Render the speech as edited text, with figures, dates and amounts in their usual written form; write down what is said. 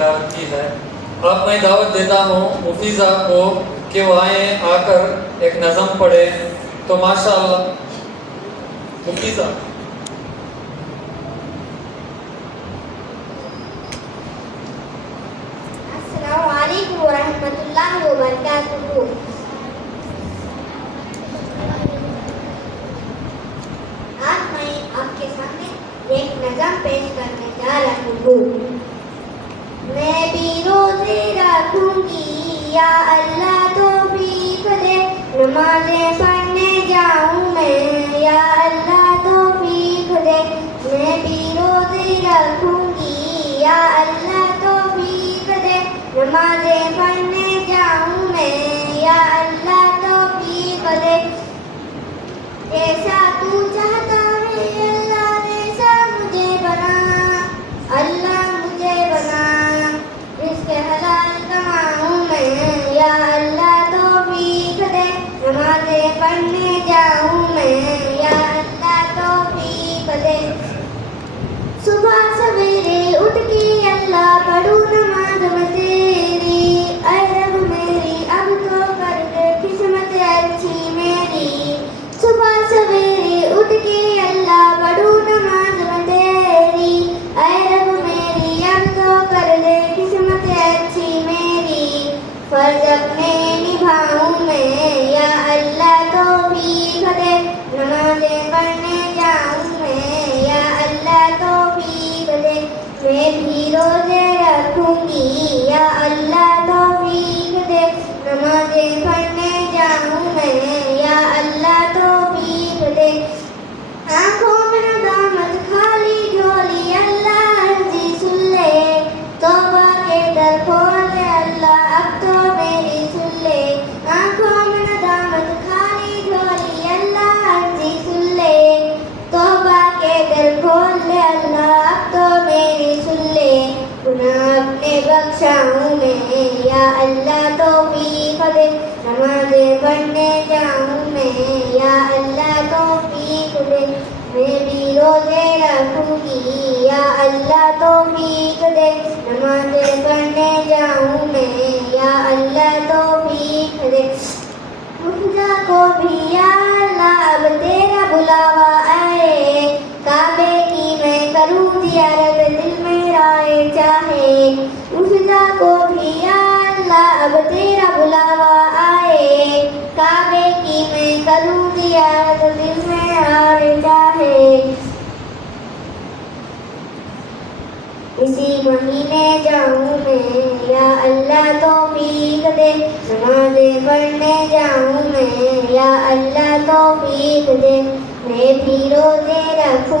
تلاوت کی ہے. اب میں دعوت دیتا ہوں مفیزہ کو کہ وہ آئیں آ کر ایک نظم پڑھے. تو ماشاء اللہ مفیزہ. السلام علیکم ورحمۃ اللہ وبرکاتہ. آج میں آپ کے سامنے ایک نظم پیش کرنے جا رہی ہوں. میں بھی روزے رکھوں گی یا اللہ توفیق دے, نمازیں پڑھنے جاؤں میں یا اللہ توفیق دے. میں بھی روزے رکھوں گی یا اللہ توفیق دے, نمازیں پڑھنے جاؤں میں یا اللہ توفیق دے. ایسا تو چاہتا ہے اللہ ایسا مجھے بنا, اللہ مجھے بنا. رزق حلال کماؤں میں یا اللہ توفیق دے, نمازیں پڑھنے جاؤں میں یا اللہ توفیق دے. صبح سویرے اٹھ کے اللہ پڑھوں نماز میں تیری, اے رب میری اب تو کر دے قسمت اچھی میری. صبح سویرے اٹھ کے اللہ پڑھوں نماز میں تیری, اے رب میری اب تو کر دے قسمت اچھی میری. فرض اپنے نبھاؤں میں یا اللہ توفیق دے, نمازیں پڑھنے جاؤں میں یا اللہ توفیق دے. میں بھی روزے رکھوں گی یا اللہ توفیق دے, نمازیں پڑھنے جاؤں میں یا اللہ توفیق دے. آنکھوں میں ندامت خالی جھولی اللہ عرضی سن لے, توبہ کے در کھول دے اللہ اب تو میری سن لے. آنکھوں میں ندامت خالی جھولی اللہ عرضی سن لے, توبہ کے در کھول دے اللہ اب تو میری سن لے. گناہ اپنے بخشاؤں میں یا اللہ توفیق دے, نمازیں پڑھنے جاؤں میں یا اللہ توفیق دے. میں بھی روزے رکھوں گی یا اللہ توفیق دے, نمازیں پڑھنے جاؤں میں یا اللہ توفیق دے. مفیزہ کو بھی یا اللہ اب تیرا بلاوا آئے, کعبے کی میں کروں زیارت دل میرا چاہے. مفیزہ کو بھی یا اللہ اب تیرا بلاوا آئے, کعبے کی میں کروں زیارت دل میرا چاہے. اسی مہینے جاؤں میں یا اللہ توفیق دے, نمازیں پڑھنے جاؤں میں یا اللہ توفیق دے. میں بھی روزے رکھوں